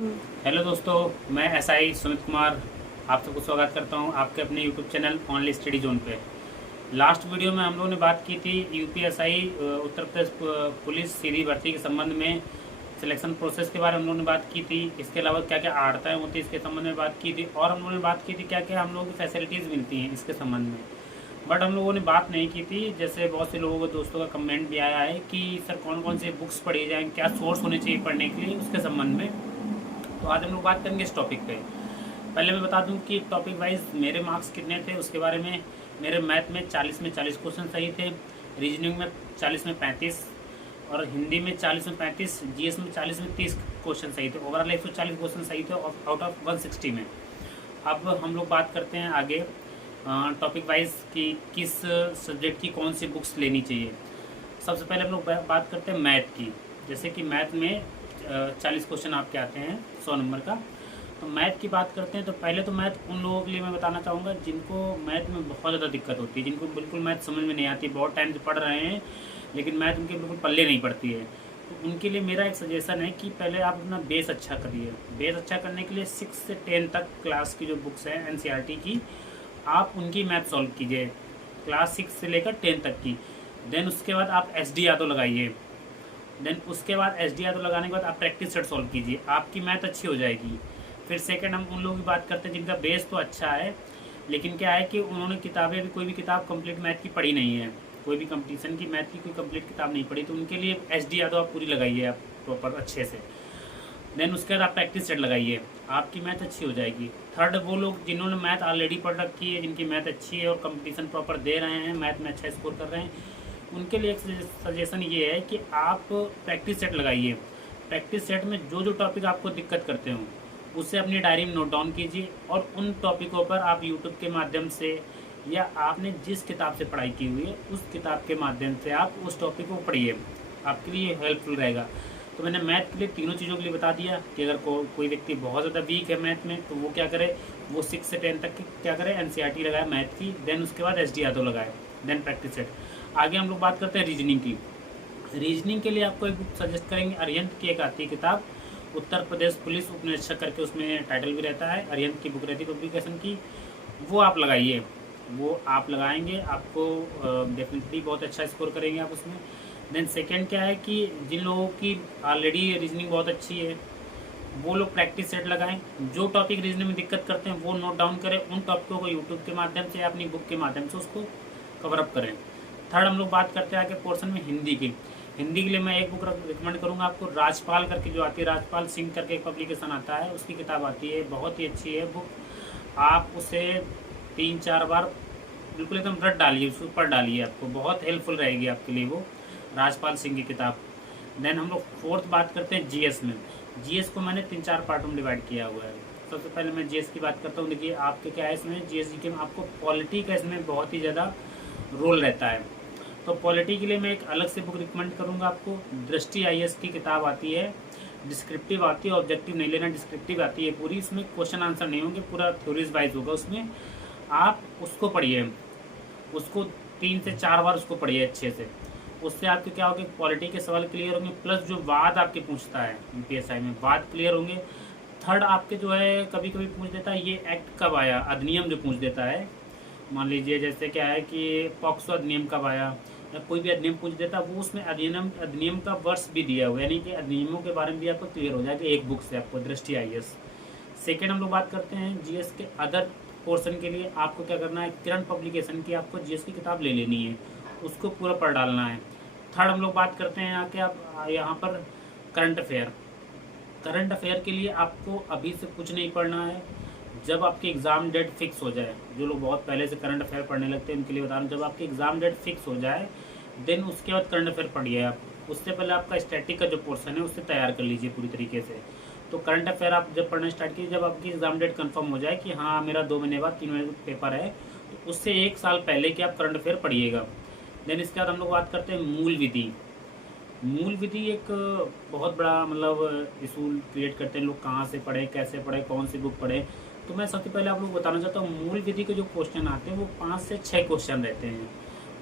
Hello दोस्तों, मैं SI Sumit Kumar आप सबको स्वागत करता हूं आपके अपने YouTube channel only study zone पे। लास्ट वीडियो में हम लोगों ने बात की थी यूपीएसआई उत्तर प्रदेश पुलिस सीधी भर्ती के संबंध में सिलेक्शन प्रोसेस के बारे में हम लोगों ने बात की थी। इसके अलावा क्या क्या आड़ताएँ होती है इसके संबंध में बात की थी, और हम लोगों ने बात की थी क्या क्या हम लोगों की फैसिलिटीज़ मिलती हैं इसके संबंध में। बट हम लोगों ने बात नहीं की थी, जैसे बहुत से लोगों को दोस्तों का कमेंट भी आया है कि सर कौन कौन से बुक्स पढ़ी जाएँ, क्या सोर्स होने चाहिए पढ़ने के लिए, उसके संबंध में। तो आज हम लोग बात करेंगे इस टॉपिक पे। पहले मैं बता दूं कि टॉपिक वाइज मेरे मार्क्स कितने थे उसके बारे में। मेरे मैथ में 40 में 40 क्वेश्चन सही थे, रीजनिंग में 40 में 35, और हिंदी में 40 में 35, जीएस में 40 में 30 क्वेश्चन सही थे। ओवरऑल 140 क्वेश्चन सही थे आउट ऑफ 160 में। अब हम लोग बात करते हैं आगे टॉपिक वाइज कि किस सब्जेक्ट की कौन सी बुक्स लेनी चाहिए। सबसे पहले हम लोग बात करते हैं मैथ की। जैसे कि मैथ में 40 क्वेश्चन आपके आते हैं 100 नंबर का। तो मैथ की बात करते हैं तो पहले तो मैथ उन लोगों के लिए मैं बताना चाहूँगा जिनको मैथ में बहुत ज़्यादा दिक्कत होती है, जिनको बिल्कुल मैथ समझ में नहीं आती, बहुत टाइम से पढ़ रहे हैं लेकिन मैथ उनके बिल्कुल पल्ले नहीं पड़ती है। तो उनके लिए मेरा एक सजेशन है कि पहले आप अपना बेस अच्छा करिए। बेस अच्छा करने के लिए 6 से 10 तक क्लास की जो बुक्स हैं एनसीईआरटी की, आप उनकी मैथ सॉल्व कीजिए, क्लास 6 से लेकर 10 तक की। देन उसके बाद आप एसडी यादव लगाइए। देन उसके बाद एसडीआर तो लगाने के बाद आप प्रैक्टिस सेट सॉल्व कीजिए, आपकी मैथ अच्छी हो जाएगी। फिर सेकंड हम उन लोगों की बात करते हैं जिनका बेस तो अच्छा है, लेकिन क्या है कि उन्होंने किताबें भी कोई भी किताब कंप्लीट मैथ की पढ़ी नहीं है, कोई भी कंपटीशन की मैथ की कोई कंप्लीट किताब नहीं पढ़ी, तो उनके लिए एसडी यादव आप पूरी लगाइए आप प्रॉपर अच्छे से। देन उसके बाद आप प्रैक्टिस सेट लगाइए, आपकी मैथ अच्छी हो जाएगी। थर्ड वो लोग जिन्होंने मैथ ऑलरेडी पढ़ रखी है, जिनकी मैथ अच्छी है और कंपटीशन प्रॉपर दे रहे हैं, मैथ में अच्छा स्कोर कर रहे हैं, उनके लिए एक सजेशन ये है कि आप प्रैक्टिस सेट लगाइए। प्रैक्टिस सेट में जो जो टॉपिक आपको दिक्कत करते हों उसे अपनी डायरी में नोट डाउन कीजिए, और उन टॉपिकों पर आप यूट्यूब के माध्यम से या आपने जिस किताब से पढ़ाई की हुई है उस किताब के माध्यम से आप उस टॉपिक को पढ़िए, आपके लिए हेल्पफुल रहेगा। तो मैंने मैथ के लिए तीनों चीज़ों के लिए बता दिया कि अगर कोई व्यक्ति बहुत ज़्यादा वीक है मैथ में तो वो क्या करे, वो 6 से 10 तक की क्या करे, एनसीईआरटी लगाए मैथ की। देन उसके बाद एसडी यादव लगाए, देन प्रैक्टिस सेट। आगे हम लोग बात करते हैं रीजनिंग की। रीजनिंग के लिए आपको एक बुक सजेस्ट करेंगे, अरिहंत की एक आती है किताब, उत्तर प्रदेश पुलिस उपनिरीक्षक करके उसमें टाइटल भी रहता है, अरिहंत की बुक रहती है पब्लिकेशन की, वो आप लगाइए। वो आप लगाएंगे आपको डेफिनेटली बहुत अच्छा स्कोर करेंगे आप उसमें। देन सेकेंड क्या है कि जिन लोगों की ऑलरेडी रीजनिंग बहुत अच्छी है वो लोग प्रैक्टिस सेट लगाएं। जो टॉपिक रीजनिंग में दिक्कत करते हैं वो नोट डाउन करें, उन टॉपिकों को यूट्यूब के माध्यम से या अपनी बुक के माध्यम से उसको कवर अप करें। थर्ड हम लोग बात करते हैं आगे पोर्शन में हिंदी की। हिंदी के लिए मैं एक बुक रिकमेंड करूँगा आपको, राजपाल करके जो आती है, राजपाल सिंह करके एक पब्लिकेशन आता है, उसकी किताब आती है, बहुत ही अच्छी है बुक। आप उसे 3-4 बार बिल्कुल एकदम रट डालिए, उसके ऊपर डालिए, आपको बहुत हेल्पफुल रहेगी आपके लिए वो राजपाल सिंह की किताब। देन हम लोग फोर्थ बात करते हैं जीएस में। जीएस को मैंने 3-4 पार्टों में डिवाइड किया हुआ है। सबसे पहले मैं जीएस की बात करता हूँ। देखिए आपके क्या है इसमें, जीएस के में आपको पॉलिटी का इसमें बहुत ही ज़्यादा रोल रहता है। तो पॉलिटी के लिए मैं एक अलग से बुक रिकमेंड करूँगा आपको, दृष्टि आईएएस की किताब आती है, डिस्क्रिप्टिव आती है, ऑब्जेक्टिव नहीं लेना, डिस्क्रिप्टिव आती है पूरी, इसमें क्वेश्चन आंसर नहीं होंगे, पूरा थ्योरीज वाइज होगा उसमें, आप उसको पढ़िए, उसको 3 से 4 बार उसको पढ़िए अच्छे से। उससे आपके क्या होगा, पॉलिटी के सवाल क्लियर होंगे, प्लस जो वाद आपके पूछता है यूपीएसआई में वाद क्लियर होंगे। थर्ड आपके जो है कभी कभी पूछ देता है ये एक्ट कब आया, अधिनियम जो पूछ देता है, मान लीजिए जैसे क्या है कि पॉक्सो अधिनियम कब आया, या कोई भी अधिनियम पूछ देता है, वो उसमें अधिनियम का वर्ष भी दिया हुआ है, यानी कि अधिनियमों के बारे में भी आपको क्लियर हो जाएगा एक बुक से आपको, दृष्टि आईएएस। सेकेंड हम लोग बात करते हैं जीएस के अदर पोर्शन के लिए आपको क्या करना है, किरण पब्लिकेशन की आपको जीएस की किताब ले लेनी है, उसको पूरा पढ़ डालना है। थर्ड हम लोग बात करते हैं आके आप यहाँ पर करंट अफेयर। करंट अफेयर के लिए आपको अभी से कुछ नहीं पढ़ना है, जब आपकी एग्ज़ाम डेट फिक्स हो जाए, जो लोग बहुत पहले से करंट अफेयर पढ़ने लगते हैं उनके लिए बता रहा हूँ, जब आपकी एग्ज़ाम डेट फिक्स हो जाए देन उसके बाद करंट अफेयर पढ़िए आप। उससे पहले आपका स्टैटिक का जो पोर्शन है उससे तैयार कर लीजिए पूरी तरीके से। तो करंट अफेयर आप जब पढ़ना स्टार्ट कीजिए जब आपकी एग्ज़ाम डेट कंफर्म हो जाए कि हाँ मेरा 2 महीने बाद 3 महीने पेपर है, तो उससे 1 साल पहले कि आप करंट अफेयर पढ़िएगा। देन इसके बाद हम लोग बात करते हैं मूल विधि। मूल विधि एक बहुत बड़ा मतलब इशू क्रिएट करते हैं लोग, कहाँ से पढ़े, कैसे पढ़े, कौन सी बुक पढ़े। तो मैं सबसे पहले आप लोग बताना चाहता हूँ, मूल विधि के जो क्वेश्चन आते हैं वो 5 से 6 क्वेश्चन रहते हैं,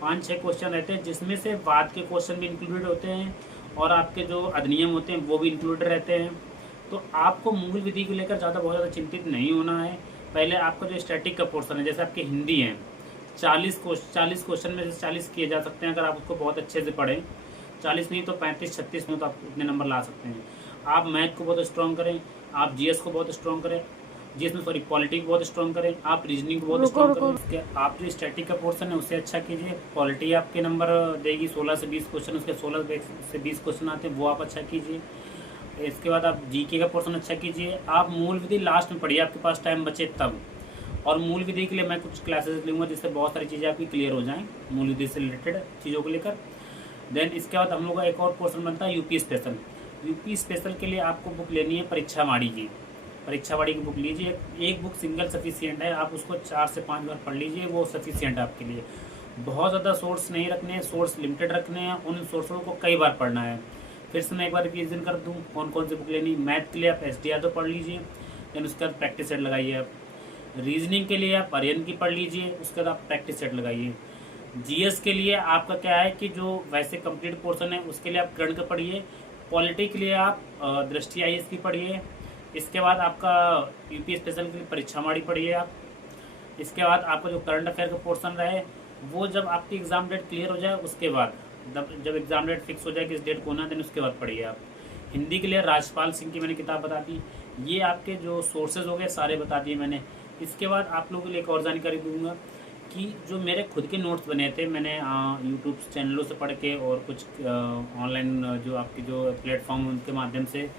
5-6 क्वेश्चन रहते हैं, जिसमें से वाद के क्वेश्चन भी इंक्लूडेड होते हैं और आपके जो अधिनियम होते हैं वो भी इंक्लूडेड रहते हैं। तो आपको मूल विधि को लेकर बहुत ज़्यादा चिंतित नहीं होना है। पहले आपका जो स्टैटिक का पोर्शन है, जैसे आपके हिंदी है, 40 क्वेश्चन में से 40 किए जा सकते हैं अगर आप उसको बहुत अच्छे से पढ़ें। 40 नहीं तो 35-36 में तो आप उतने नंबर ला सकते हैं। आप मैथ को बहुत स्ट्रॉन्ग करें, आप जीएस को बहुत स्ट्रॉन्ग करें, जीएस में सॉरी पॉलिटी को बहुत स्ट्रॉन्ग करें, आप रीजनिंग को बहुत स्ट्रॉन्ग करें। उसके आप जो स्टैटिक का पोर्शन है उससे अच्छा कीजिए। पॉलिटी आपके नंबर देगी 16 से 20 क्वेश्चन, उसके 16 से 20 क्वेश्चन आते हैं, वो आप अच्छा कीजिए। इसके बाद आप जीके का पोर्शन अच्छा कीजिए। आप मूल विधि लास्ट में पढ़िए, आपके पास टाइम बचे तब। और मूल विधि के लिए मैं कुछ क्लासेस लूँगा जिससे बहुत सारी चीज़ें आपकी क्लियर हो जाएँ मूल विधि से रिलेटेड चीज़ों को लेकर। देन इसके बाद हम लोग का एक और पोर्शन बनता है यूपी स्पेशल। यूपी स्पेशल के लिए आपको बुक लेनी है परीक्षा वाड़ी की। परीक्षा वाड़ी की बुक लीजिए, एक बुक सिंगल सफिशियंट है, आप उसको 4 से 5 बार पढ़ लीजिए, वो सफिशियंट है आपके लिए। बहुत ज़्यादा सोर्स नहीं रखने हैं, सोर्स लिमिटेड रखने हैं, उन सोर्सों को कई बार पढ़ना है। फिर से मैं एक बार रिवीजन कर दूँ कौन कौन सी बुक लेनी। मैथ के लिए आप एस डी यादव पढ़ लीजिए, देन उसके बाद प्रैक्टिस सेट लगाइए आप। रीजनिंग के लिए आप आर्यन की पढ़ लीजिए, उसके बाद आप प्रैक्टिस सेट लगाइए। जीएस के लिए आपका क्या है कि जो वैसे कंप्लीट पोर्शन है उसके लिए आप करंट का पढ़िए। पॉलिटी के लिए आप दृष्टि आईएएस की पढ़िए। इसके बाद आपका यूपी स्पेशल के लिए परीक्षा माड़ी पढ़िए आप। इसके बाद आपका जो करंट अफेयर का पोर्शन रहे वो जब आपकी एग्ज़ाम डेट क्लियर हो जाए उसके बाद, जब एग्ज़ाम डेट फिक्स हो जाए कि इस डेट को होना है, देन उसके बाद पढ़िए आप। हिंदी के लिए राजपाल सिंह की मैंने किताब बता दी। ये आपके जो सोर्सेज हो गए सारे बता दिए मैंने। इसके बाद आप लोगों के लिए एक और जानकारी दूंगा कि जो मेरे खुद के नोट्स बने थे मैंने यूट्यूब चैनलों से पढ़ के और कुछ ऑनलाइन जो आपके जो प्लेटफॉर्म उनके माध्यम से,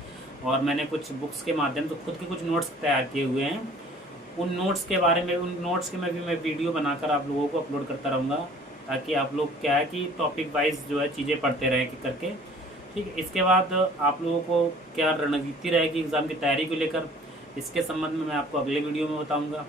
और मैंने कुछ बुक्स के माध्यम से खुद के कुछ नोट्स तैयार किए हुए हैं। उन नोट्स के बारे में, उन नोट्स के मैं वीडियो बनाकर आप लोगों को अपलोड करता रहूँगा, ताकि आप लोग क्या है कि टॉपिक वाइज जो है चीज़ें पढ़ते रहें करके। ठीक है, इसके बाद आप लोगों को क्या रणनीति रहेगी एग्ज़ाम की तैयारी को लेकर, इसके संबंध में मैं आपको अगले वीडियो में बताऊँगा।